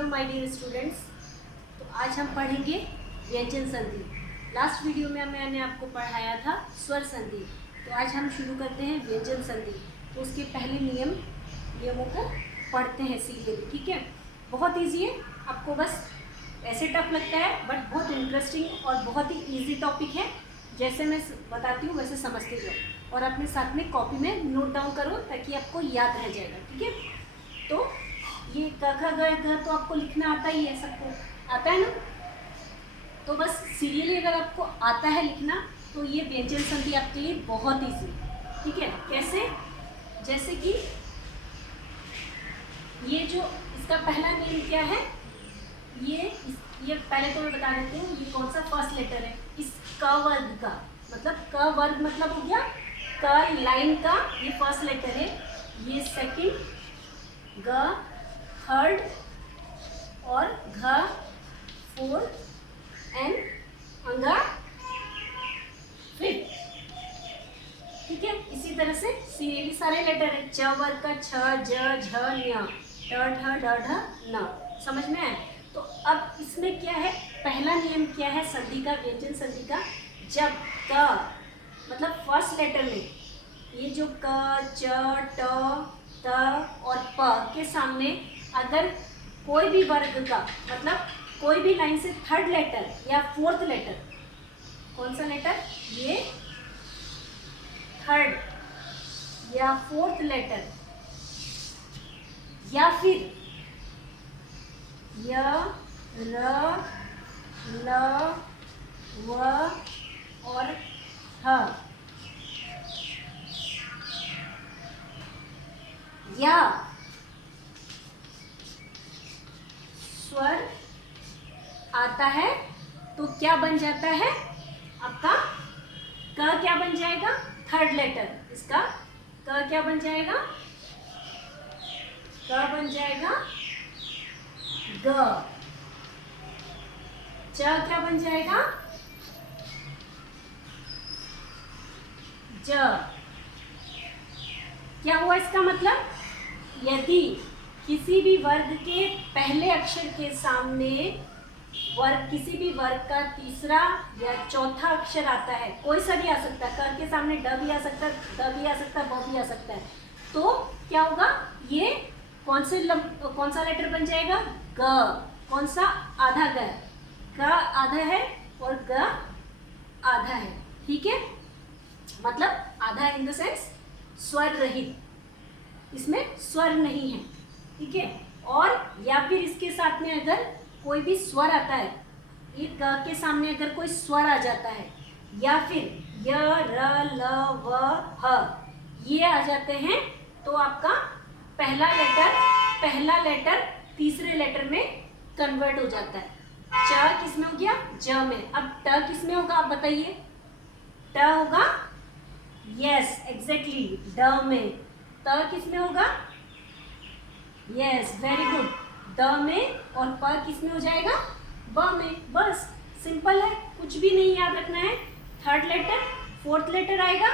Hello my dear students. तो आज हम पढ़ेंगे व्यंजन संधि। लास्ट वीडियो में मैंने आपको पढ़ाया था स्वर संधि। तो आज हम शुरू करते हैं व्यंजन संधि। तो उसके पहले नियमों को पढ़ते हैं सीरियली, ठीक है। बहुत इजी है, आपको बस ऐसे टफ लगता है बट बहुत इंटरेस्टिंग और बहुत ही ईजी टॉपिक है। जैसे मैं बताती हूँ वैसे समझते जाओ और अपने साथ में कॉपी में नोट डाउन करो ताकि आपको याद रह जाएगा, ठीक है। तो ये क ख ग घ तो आपको लिखना आता ही है, सबको आता है ना। तो बस सीरियली अगर आपको आता है लिखना तो ये व्यंजन संधि आपके लिए बहुत ईजी, ठीक है। कैसे? जैसे कि ये जो इसका पहला नियम क्या है, ये पहले तो मैं बता देती हूँ। ये कौन सा फर्स्ट लेटर है इस क वर्ग का, मतलब क वर्ग मतलब हो गया क लाइन का, ये फर्स्ट लेटर है। ये सेकंड, ग थर्ड और घ फोर्थ एंड अंगा फिफ्थ, ठीक है। इसी तरह से सीरियली सारे लेटर है। च वर्ग का छ ज झ ञ ट ठ ड ढ न, समझ में आए। तो अब इसमें क्या है, पहला नियम क्या है संधि का, व्यंजन संधि का। जब क मतलब फर्स्ट लेटर में ये जो क च ट त और प के सामने अगर कोई भी वर्ग का मतलब कोई भी लाइन से थर्ड लेटर या फोर्थ लेटर, कौन सा लेटर, ये थर्ड या फोर्थ लेटर या फिर य र ल व और ह या स्वर आता है तो क्या बन जाता है आपका, क क्या बन जाएगा, थर्ड लेटर इसका क क्या बन जाएगा, क बन जाएगा ग। च क्या बन जाएगा, ज। क्या हुआ इसका मतलब, यदि किसी भी वर्ग के पहले अक्षर के सामने किसी भी वर्ग का तीसरा या चौथा अक्षर आता है, कोई सा भी आ सकता है, क के सामने ड भी आ सकता है, द भी आ सकता है, ब भी आ सकता है, तो क्या होगा, ये कौन सा लेटर बन जाएगा, ग। कौन सा, आधा ग, क आधा है और ग आधा है, ठीक है। मतलब आधा इन द सेंस स्वर रहित, इसमें स्वर नहीं है, ठीक है। और या फिर इसके साथ में अगर कोई भी स्वर आता है, ये क के सामने अगर कोई स्वर आ जाता है या फिर य र ल व ह ये आ जाते हैं तो आपका पहला लेटर तीसरे लेटर में कन्वर्ट हो जाता है। च किस में हो गया, ज में। अब ट किस में होगा आप बताइए, ट होगा, यस एग्जैक्टली ड में। त किस में होगा, यस वेरी गुड, द में। और प किस में हो जाएगा, ब में। बस सिंपल है, कुछ भी नहीं याद रखना है। थर्ड लेटर फोर्थ लेटर आएगा,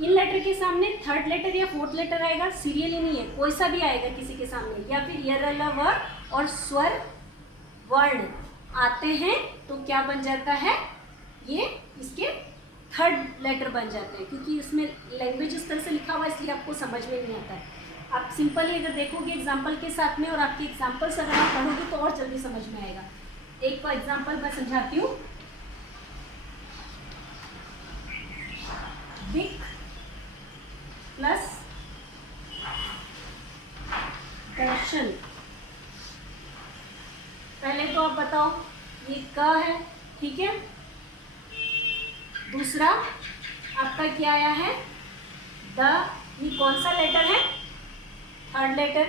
इन लेटर के सामने थर्ड लेटर या फोर्थ लेटर आएगा, सीरियली नहीं है, कोई सा भी आएगा किसी के सामने, या फिर य र ल व और स्वर वर्ण आते हैं तो क्या बन जाता है, ये इसके थर्ड लेटर बन जाते हैं। क्योंकि इसमें लैंग्वेज इस तरह से लिखा हुआ है इसलिए आपको समझ में नहीं आता है। आप सिंपली अगर देखोगे एग्जाम्पल के साथ में और आपके एग्जाम्पल से अगर आप पढ़ोगे तो और जल्दी समझ में आएगा। एक एग्जाम्पल मैं समझाती हूँ। दिक प्लस दर्शन। पहले तो आप बताओ, ये क है, ठीक है। दूसरा आपका क्या आया है, द। ये कौन सा लेटर है, थर्ड लेटर,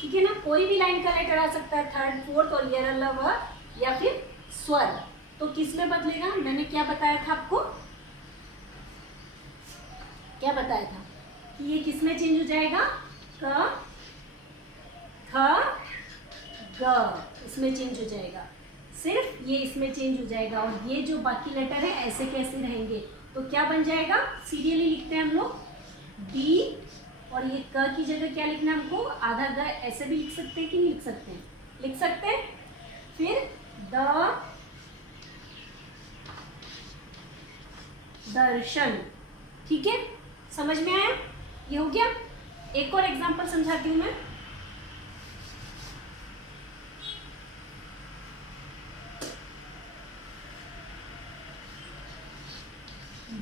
ठीक है ना। कोई भी लाइन का लेटर आ सकता है, थर्ड फोर्थ और य र ल व या फिर स्वर। तो किस में बदलेगा, मैंने क्या बताया था आपको, क्या बताया था कि ये किस में चेंज हो जाएगा, क ख ग, इसमें चेंज हो जाएगा। सिर्फ ये इसमें चेंज हो जाएगा और ये जो बाकी लेटर है ऐसे कैसे रहेंगे। तो क्या बन जाएगा, सीरियली लिखते हैं हम लोग, डी और ये क की जगह क्या लिखना है हमको, आधा ग। ऐसे भी लिख सकते हैं कि नहीं लिख सकते हैं, लिख सकते हैं। फिर दर्शन। ठीक है, समझ में आया? ये हो गया। एक और एग्जांपल समझाती हूँ मैं।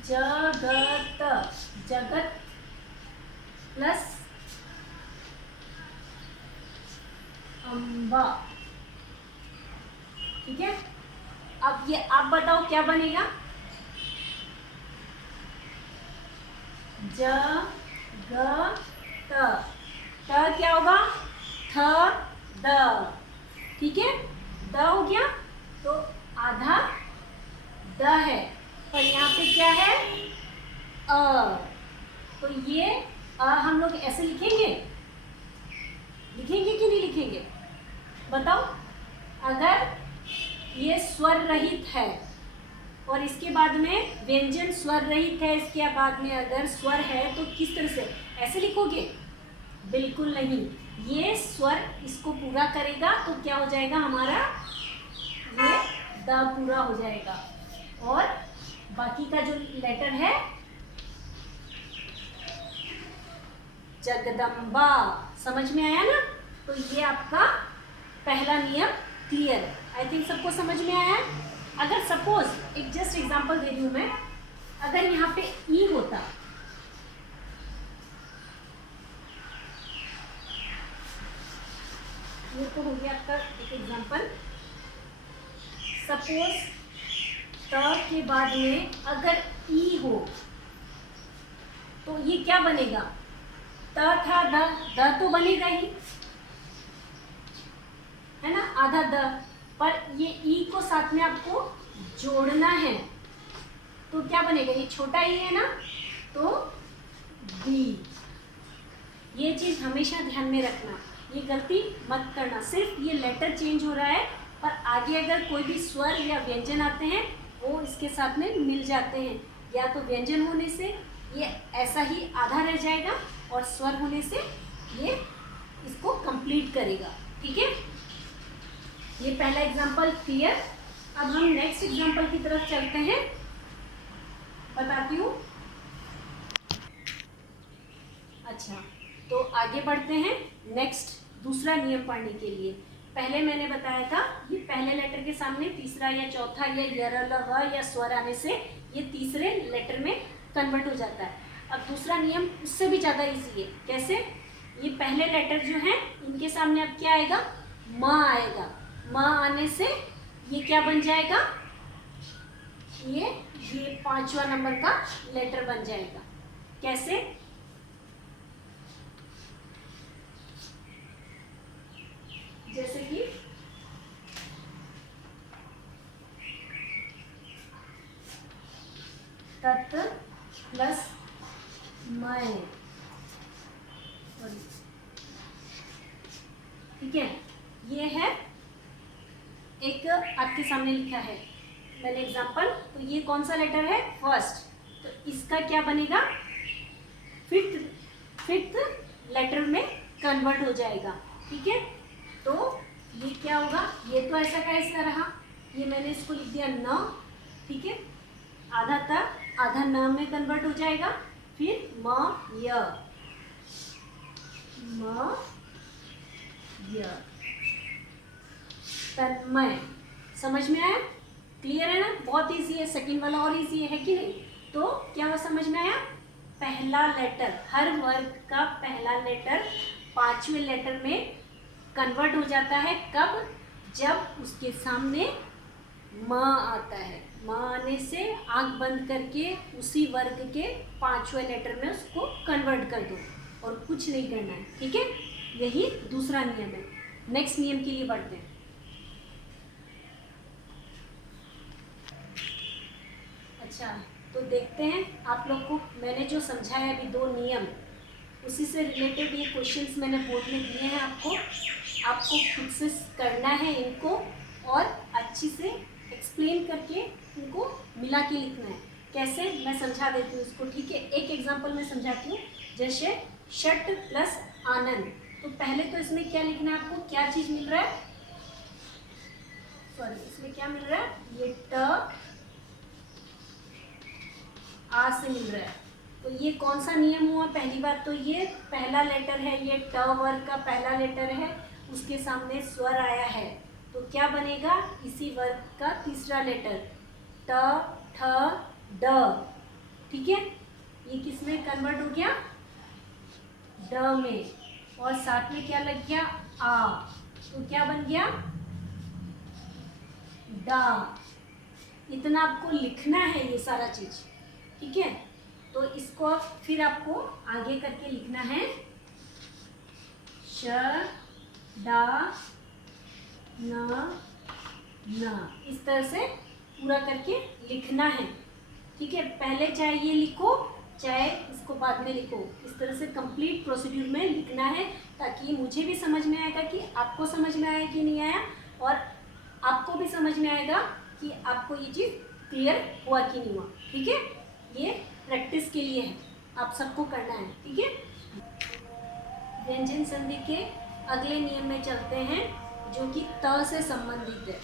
जगत, जगत प्लस अम्बा। ठीक है, अब ये आप बताओ क्या बनेगा? जगत, त क्या होगा? थ द। ठीक है, द हो गया, तो आधा द है, पर यहाँ पे क्या है? अ। तो ये हम लोग ऐसे लिखेंगे, लिखेंगे कि नहीं लिखेंगे? बताओ। अगर ये स्वर रहित है और इसके बाद में व्यंजन स्वर रहित है, इसके बाद में अगर स्वर है तो किस तरह से ऐसे लिखोगे? बिल्कुल नहीं, ये स्वर इसको पूरा करेगा तो क्या हो जाएगा हमारा? ये द पूरा हो जाएगा, और बाकी का जो लेटर है जगदम्बा। समझ में आया ना? तो ये आपका पहला नियम क्लियर है। आई थिंक सबको समझ में आया है। अगर सपोज एक जस्ट एग्जांपल दे रही हूं मैं, अगर यहाँ पे ई होता, ये तो हो गया आपका एक एग्जांपल। सपोज त के बाद में अगर ई हो तो ये क्या बनेगा? त था द तो बनेगा ही, है ना, आधा द, पर ये ई को साथ में आपको जोड़ना है, तो क्या बनेगा? ये छोटा ई है ना, तो दी। ये चीज हमेशा ध्यान में रखना, ये गलती मत करना। सिर्फ ये लेटर चेंज हो रहा है, पर आगे अगर कोई भी स्वर या व्यंजन आते हैं वो इसके साथ में मिल जाते हैं। या तो व्यंजन होने से ये ऐसा ही आधा रह जाएगा, और स्वर होने से ये इसको कंप्लीट करेगा। ठीक है, ये पहला एग्जाम्पल क्लियर। अब हम नेक्स्ट एग्जाम्पल की तरफ चलते हैं, बताती हूँ। अच्छा, तो आगे बढ़ते हैं नेक्स्ट दूसरा नियम पढ़ने के लिए। पहले मैंने बताया था ये पहले लेटर के सामने तीसरा या चौथा या य र ल व या स्वर आने से ये तीसरे लेटर में कन्वर्ट हो जाता है। अब दूसरा नियम उससे भी ज़्यादा इजी है। कैसे? ये पहले लेटर जो हैं इनके सामने अब क्या आएगा? म आएगा। म आने से ये क्या बन जाएगा? ये 5वां नंबर का लेटर बन जाएगा। कैसे? जैसे कि तत् प्लस मैं। ठीक है, ये है एक आपके सामने लिखा है मैंने एग्जाम्पल। तो ये कौन सा लेटर है? फर्स्ट। तो इसका क्या बनेगा? फिफ्थ लेटर में कन्वर्ट हो जाएगा। ठीक है, तो ये क्या होगा? ये तो ऐसा का ऐसा रहा, ये मैंने इसको लिख दिया न। ठीक है, आधा त आधा न में कन्वर्ट हो जाएगा। फिर म य, म य, तन्मय। समझ में आया? क्लियर है ना? बहुत इजी है। सेकंड वाला और इजी है कि नहीं? तो क्या समझ में आया? पहला लेटर, हर वर्ग का पहला लेटर 5वें लेटर में कन्वर्ट हो जाता है। कब? जब उसके सामने म आता है। म आने से आंख बंद करके उसी वर्ग के 5वें लेटर में उसको कन्वर्ट कर दो, और कुछ नहीं करना है। ठीक है, यही दूसरा नियम है। नेक्स्ट नियम के लिए बढ़ते हैं। अच्छा, तो देखते हैं आप लोग को मैंने जो समझाया अभी 2 नियम, उसी से रिलेटेड ये क्वेश्चंस मैंने बोर्ड में दिए हैं। आपको खुद से करना है इनको, और अच्छी से एक्सप्लेन करके इनको मिला के लिखना है। कैसे? मैं समझा देती हूँ इसको। ठीक है, एक एग्जांपल मैं समझाती हूँ। जैसे षट प्लस आनंद, तो पहले तो इसमें क्या लिखना है आपको? क्या चीज़ मिल रहा है? सॉरी, इसमें क्या मिल रहा है, ये ट आ से मिल रहा है। तो ये कौन सा नियम हुआ, पहली बात तो ये पहला लेटर है, ये ट वर्ग का पहला लेटर है, उसके सामने स्वर आया है, तो क्या बनेगा, इसी वर्ग का तीसरा लेटर ट ठ ड। ठीक है, ये किस में कन्वर्ट हो गया, ड में, और साथ में क्या लग गया, आ, तो क्या बन गया, डा। इतना आपको लिखना है ये सारा चीज। ठीक है, तो इसको फिर आपको आगे करके लिखना है, श डा न न, इस तरह से पूरा करके लिखना है। ठीक है, पहले चाहे ये लिखो चाहे इसको बाद में लिखो, इस तरह से कंप्लीट प्रोसीड्यूर में लिखना है, ताकि मुझे भी समझ में आएगा कि आपको समझ में आया कि नहीं आया, और आपको भी समझ में आएगा कि आपको ये चीज़ क्लियर हुआ कि नहीं हुआ। ठीक है, ये प्रैक्टिस के लिए है, आप सबको करना है। ठीक है, व्यंजन संधि के अगले नियम में चलते हैं, जो कि त से संबंधित है।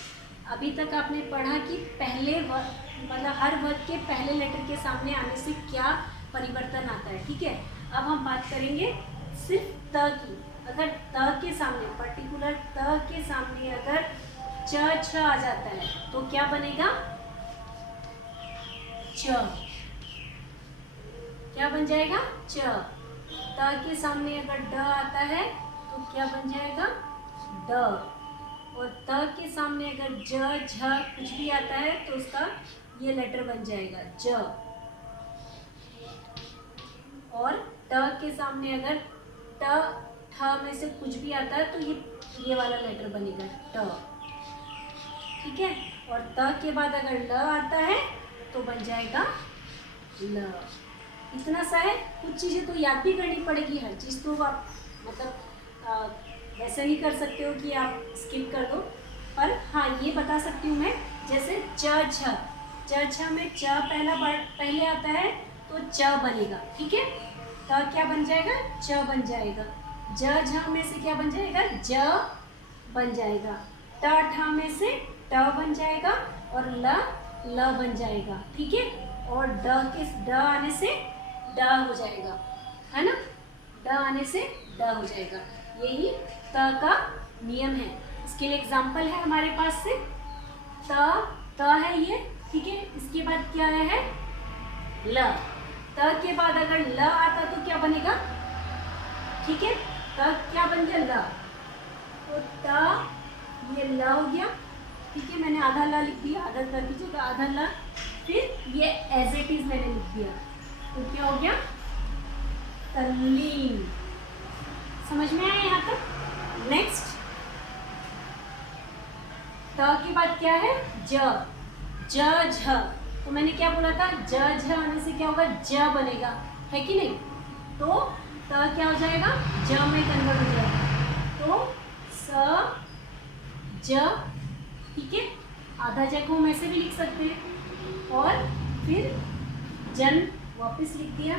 अभी तक आपने पढ़ा कि पहले वर्ग, मतलब हर वर्ग के पहले लेटर के सामने आने से क्या परिवर्तन आता है। ठीक है, अब हम बात करेंगे सिर्फ त की। अगर त के सामने, पर्टिकुलर त के सामने अगर च छ आ जाता है तो क्या बनेगा, च, क्या बन जाएगा, च। त के सामने अगर ड आता है तो क्या बन जाएगा, ड, और त के सामने अगर ज झ कुछ भी आता है तो उसका ये लेटर बन जाएगा ज, और ट के सामने अगर ट ठ में से कुछ भी आता है तो ये वाला लेटर बनेगा ट। ठीक है, और त के बाद अगर ल आता है तो बन जाएगा ल। इतना सा है, कुछ चीज़ें तो याद भी करनी पड़ेगी, हर चीज़ तो आप मतलब वैसे नहीं कर सकते हो कि आप स्किप कर दो, पर हाँ ये बता सकती हूँ मैं, जैसे च छ में च पहले आता है तो च बनेगा। ठीक है, त क्या बन जाएगा, च बन जाएगा, ज झ में से क्या बन जाएगा, ज बन जाएगा, ट ठ में से ट बन जाएगा, और ल बन जाएगा। ठीक है, और ड आने से ड हो जाएगा, है ना, ड आने से ड हो जाएगा। यही त का नियम है। इसके लिए एग्जाम्पल है हमारे पास से, त है ये। ठीक है, इसके बाद क्या है, ल। त के बाद अगर ल आता तो क्या बनेगा, ठीक है, त क्या बन गया, ल, तो त ये ल हो गया। ठीक है, मैंने आधा ल लिख दिया, आधा कर दीजिएगा, आधा ल, फिर ये एज इट इज मैंने लिख दिया, तो क्या हो गया, तल्लीन। समझ में आया यहाँ तक। नेक्स्ट, त के बाद क्या है, ज झ, तो मैंने क्या बोला था, ज झ आने से क्या होगा, ज बनेगा, है कि नहीं, तो त क्या हो जाएगा, ज में कन्वर्ट हो जाएगा, तो स ज। ठीक है, आधा ज को हम ऐसे भी लिख सकते हैं, और फिर जन वापस लिख दिया,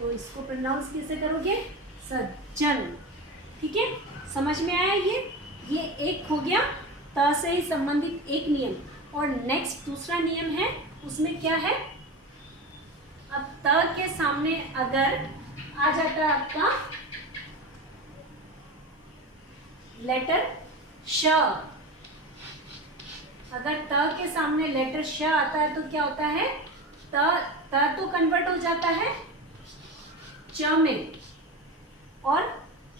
तो इसको प्रोनाउंस कैसे करोगे, सज्जन। ठीक है, समझ में आया ये एक हो गया त से ही संबंधित एक नियम। और नेक्स्ट दूसरा नियम है, उसमें क्या है, अब त के सामने अगर आ जाता है आपका लेटर श, अगर त के सामने लेटर श आता है तो क्या होता है, त तो कन्वर्ट हो जाता है च में, और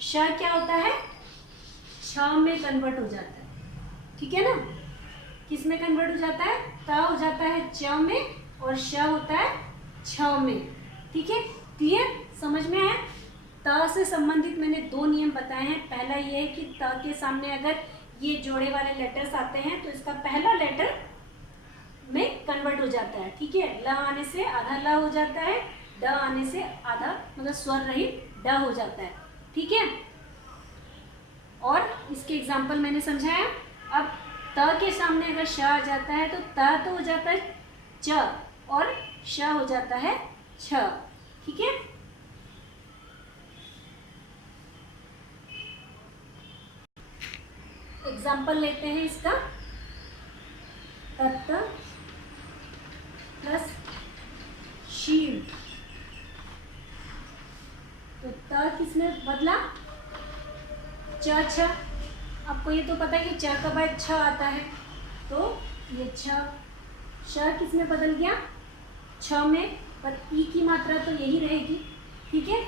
श क्या होता है, छ में कन्वर्ट हो जाता है। ठीक है ना, किस में कन्वर्ट हो जाता है, त हो जाता है च में, और श होता है छ में। ठीक है, क्लियर, समझ में आया। त से संबंधित मैंने दो नियम बताए हैं। पहला ये है कि त के सामने अगर ये जोड़े वाले लेटर्स आते हैं तो इसका पहला लेटर में कन्वर्ट हो जाता है। ठीक है, ल आने से आधा ल हो जाता है, ड आने से आधा मतलब स्वर रहित ड हो जाता है। ठीक है, और इसके एग्जाम्पल मैंने समझाया। अब त के सामने अगर श आ जाता है तो त तो हो जाता है च, और श हो जाता है छ। ठीक है, एग्जाम्पल लेते हैं इसका। तत् प्लस शिव, तो त किसमें बदला, च छ। आपको ये तो पता है कि च का बाद छ आता है, तो ये छ, श किसमें बदल गया, छ में, पर ई की मात्रा तो यही रहेगी। ठीक है,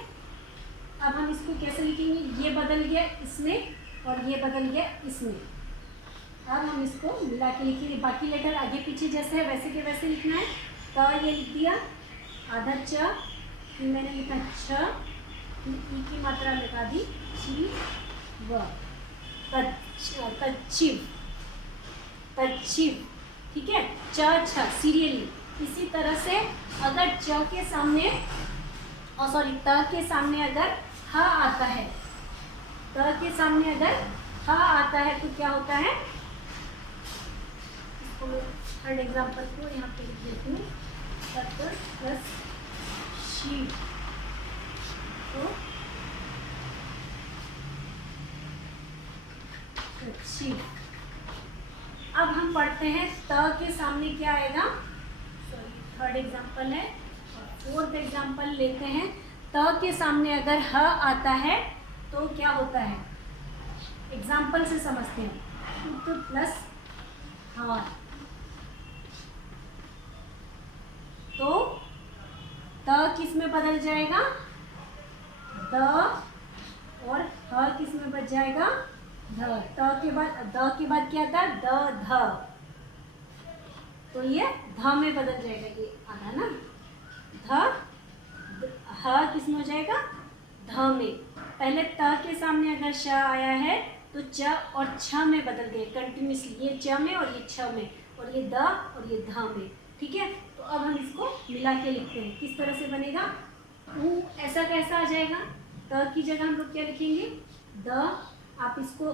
अब हम इसको कैसे लिखेंगे, ये बदल गया इसमें और ये बदल गया इसमें। अब हम इसको मिला के लिखेंगे, बाकी लेटर आगे पीछे जैसे है वैसे के वैसे लिखना है। तो ये लिख दिया आधा च, फिर मैंने लिखा छ, फिर ई की मात्रा लगा दी ची व, तच्छिव, तच्छिव। ठीक है, च छ सीरियली। इसी तरह से अगर च के सामने और सॉरी त के सामने अगर ह आता है, त के सामने अगर ह आता है तो क्या होता है, इसको थर्ड एग्जाम्पल को यहाँ पे लिख देती हूँ, तत् प्लस शिव, तो शिव। अब हम पढ़ते हैं त के सामने क्या आएगा, सॉरी थर्ड एग्जाम्पल है, फोर्थ एग्जाम्पल लेते हैं। त के सामने अगर ह आता है तो क्या होता है, एग्जाम्पल से समझते हैं। तो प्लस हार, तो त किस में बदल जाएगा, द, और ह किस में बच जाएगा, ध। त के बाद द के बाद क्या था, द ध, तो ये ध में बदल जाएगा, ये आधा ना, ध, ह किस में हो जाएगा, ध में। पहले त के सामने अगर श आया है तो च और छ में बदल गए कंटिन्यूसली, ये च में और ये छ में, और ये द और ये ध में। ठीक है, तो अब हम इसको मिला के लिखते हैं, किस तरह से बनेगा, ऊ ऐसा कैसा आ जाएगा, त की जगह हम लोग क्या लिखेंगे, द। आप इसको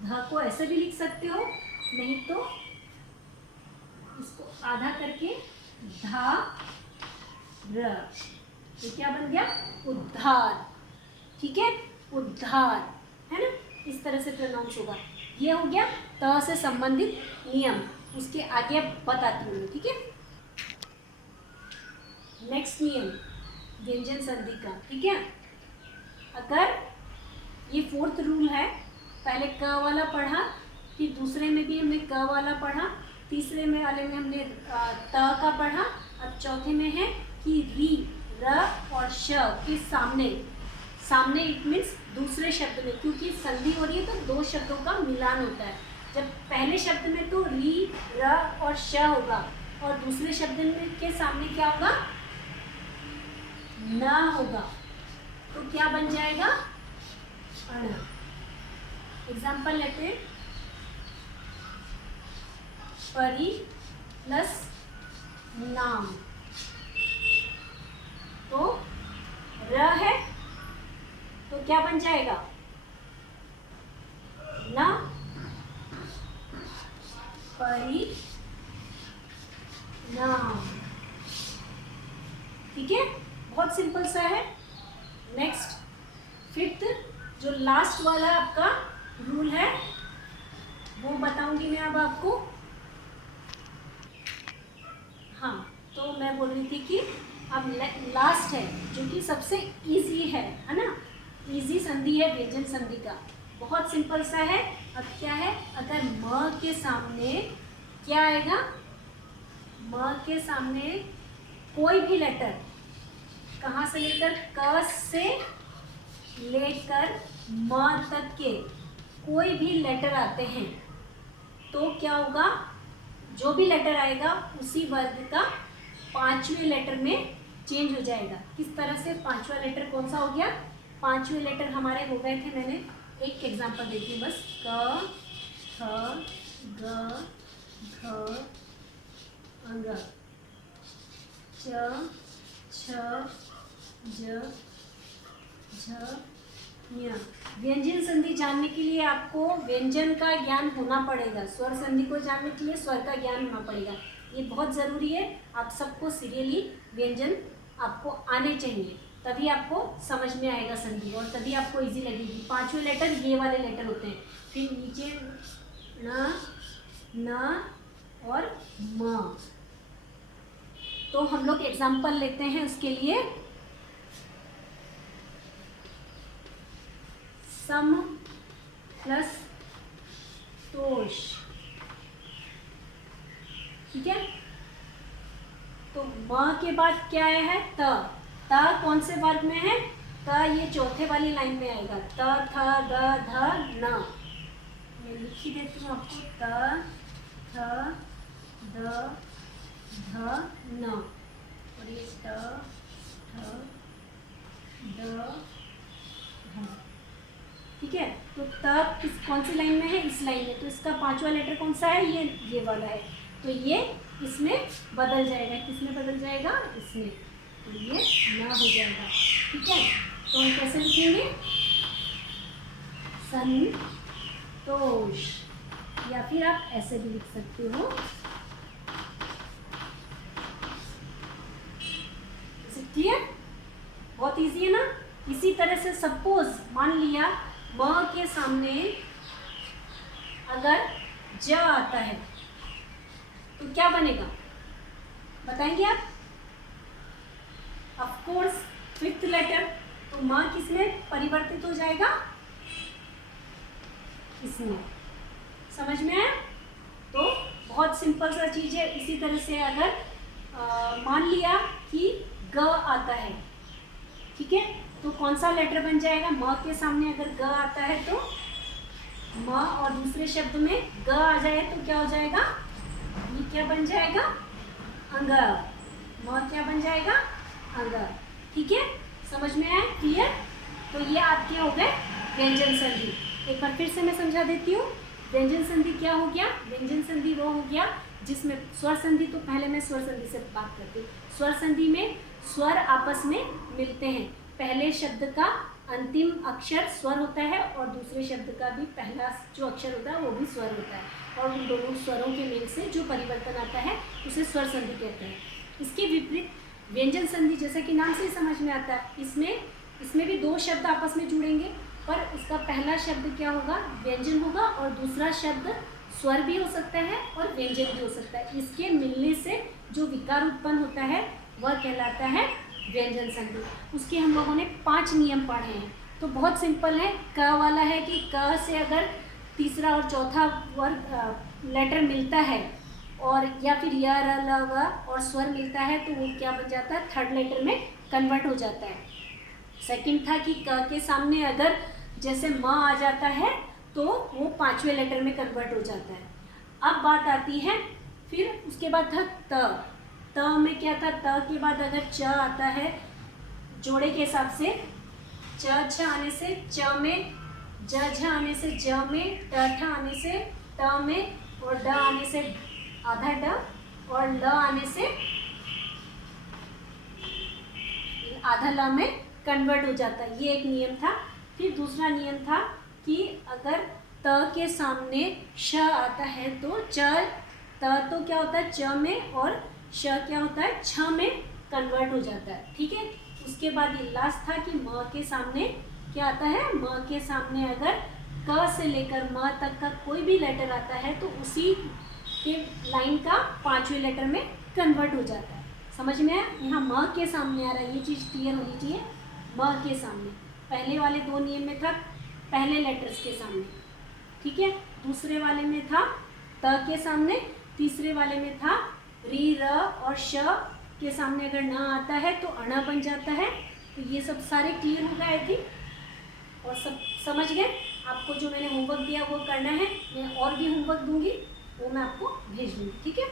ध को ऐसे भी लिख सकते हो, नहीं तो इसको आधा करके धा र, तो क्या बन गया, उद्धार। ठीक है, उद्धार, है ना, इस तरह से प्रोनाउंस होगा। ये हो गया त से संबंधित नियम, उसके आगे अब बताती हूँ। ठीक है, नेक्स्ट नियम व्यंजन संधि का। ठीक है, अगर ये फोर्थ रूल है, पहले क वाला पढ़ा, फिर दूसरे में भी हमने क वाला पढ़ा, तीसरे में वाले में हमने त का पढ़ा, अब चौथे में है कि री, र और श के सामने, सामने इट मीन्स दूसरे शब्द में, क्योंकि संधि हो रही है तो दो शब्दों का मिलान होता है। जब पहले शब्द में तो री, र और श होगा, और दूसरे शब्द में के सामने क्या होगा, न होगा, तो क्या बन जाएगा, अण। एग्जाम्पल लेते हैं, परी प्लस नाम, तो र है तो क्या बन जाएगा, न, परी नाम। ठीक है, बहुत सिंपल सा है। नेक्स्ट फिफ्थ, जो लास्ट वाला आपका रूल है वो बताऊंगी मैं अब आपको। हाँ, तो मैं बोल रही थी कि अब लास्ट है जो कि सबसे इजी है ना, इजी संधि है व्यंजन संधि का, बहुत सिंपल सा है। अब क्या है, अगर म के सामने क्या आएगा, म के सामने कोई भी लेटर, कहाँ से लेकर, क से लेकर म तक के कोई भी लेटर आते हैं, तो क्या होगा, जो भी लेटर आएगा उसी वर्ग का पांचवें लेटर में चेंज हो जाएगा। किस तरह से, पांचवा लेटर कौन सा हो गया, पांचवें लेटर हमारे हो गए थे, मैंने एक एग्जांपल देती हूँ बस, क, ख, ग, घ, अंग, च, छ, ज, झ, ञ। व्यंजन संधि जानने के लिए आपको व्यंजन का ज्ञान होना पड़ेगा, स्वर संधि को जानने के लिए स्वर का ज्ञान होना पड़ेगा, ये बहुत ज़रूरी है। आप सबको सीरियली व्यंजन आपको आने चाहिए, तभी आपको समझ में आएगा संधि, और तभी आपको इजी लगेगी। पांचवें लेटर ये वाले लेटर होते हैं, फिर नीचे न, न और म। तो हम लोग एग्जाम्पल लेते हैं उसके लिए। सम प्लस तोष, ठीक है। तो म के बाद क्या आया है? त। त कौन से वर्ग में है? त ये चौथे वाली लाइन में आएगा। त, थ, द, ध, न। मैं लिख ही देती हूँ आपको। त, थ, द, ध, न। और ये त, थ, द, ध, ठीक है। तो त कौन सी लाइन में है? इस लाइन में। तो इसका पांचवा लेटर कौन सा है? ये वाला है। तो ये इसमें बदल जाएगा। किसमें बदल जाएगा? इसमें। तो ये न हो जाएगा, ठीक है। तो हम कैसे लिखेंगे? संतोष, या फिर आप ऐसे भी लिख सकते हो। क्लियर? बहुत इजी है ना। इसी तरह से सपोज मान लिया म के सामने अगर ज आता है तो क्या बनेगा? बताएंगे आप? Of course fifth letter. तो म किसमें परिवर्तित हो जाएगा? इसमें। समझ में आया? तो बहुत सिंपल सा चीज है। इसी तरह से अगर मान लिया कि ग आता है, ठीक है, तो कौन सा लेटर बन जाएगा? म के सामने अगर ग आता है तो म, और दूसरे शब्द में ग आ जाए तो क्या हो जाएगा? ये क्या बन जाएगा? अंग। म क्या बन जाएगा? अंग, ठीक है। समझ में आया? क्लियर? तो ये आपके हो गए व्यंजन संधि। एक बार फिर से मैं समझा देती हूँ। व्यंजन संधि क्या हो गया? व्यंजन संधि वो हो गया जिसमें स्वर संधि, तो पहले मैं स्वर संधि से बात करती हूँ। स्वर संधि में स्वर आपस में मिलते हैं। पहले शब्द का अंतिम अक्षर स्वर होता है और दूसरे शब्द का भी पहला जो अक्षर होता है वो भी स्वर होता है, और उन दोनों स्वरों के मेल से जो परिवर्तन आता है उसे स्वर संधि कहते हैं। इसके विपरीत व्यंजन संधि, जैसा कि नाम से ही समझ में आता है, इसमें भी दो शब्द आपस में जुड़ेंगे, पर उसका पहला शब्द क्या होगा? व्यंजन होगा, और दूसरा शब्द स्वर भी हो सकता है और व्यंजन भी हो सकता है। इसके मिलने से जो विकार उत्पन्न होता है वह कहलाता है व्यंजन संधि। उसके हम लोगों ने 5 नियम पढ़े हैं। तो बहुत सिंपल है। क वाला है कि क से अगर तीसरा और चौथा वर्ग लेटर मिलता है, और या फिर य, र, ल, व और स्वर मिलता है, तो वो क्या बन जाता है? थर्ड लेटर में कन्वर्ट हो जाता है। सेकंड था कि क के सामने अगर जैसे म आ जाता है तो वो 5वें लेटर में कन्वर्ट हो जाता है। अब बात आती है, फिर उसके बाद था त। त में क्या था? त के बाद अगर च आता है जोड़े के हिसाब से, च छ आने से च में, ज झ आने से ज में, ट ठ आने से ट में, और ड आने से आधा ड, और ल आने से आधा ल में कन्वर्ट हो जाता है। ये एक नियम था। फिर दूसरा नियम था कि अगर त के सामने श आता है तो त तो क्या होता है? च में, और श क्या होता है? छ में कन्वर्ट हो जाता है, ठीक है। उसके बाद ये लास्ट था कि म के सामने क्या आता है? म के सामने अगर क से लेकर म तक का कोई भी लेटर आता है तो उसी के लाइन का 5वें लेटर में कन्वर्ट हो जाता है। समझ में आया? यहाँ म के सामने आ रहा है, ये चीज़ क्लियर होनी चाहिए। म के सामने पहले वाले 2 नियम में था पहले लेटर्स के सामने, ठीक है। दूसरे वाले में था त के सामने, तीसरे वाले में था री, र और श के सामने अगर न आता है तो अण बन जाता है। तो ये सब सारे क्लियर हो गए थी और सब समझ गए। आपको जो मैंने होमवर्क दिया वो करना है। मैं और भी होमवर्क दूंगी, वो मैं आपको भेज दूंगी, ठीक है।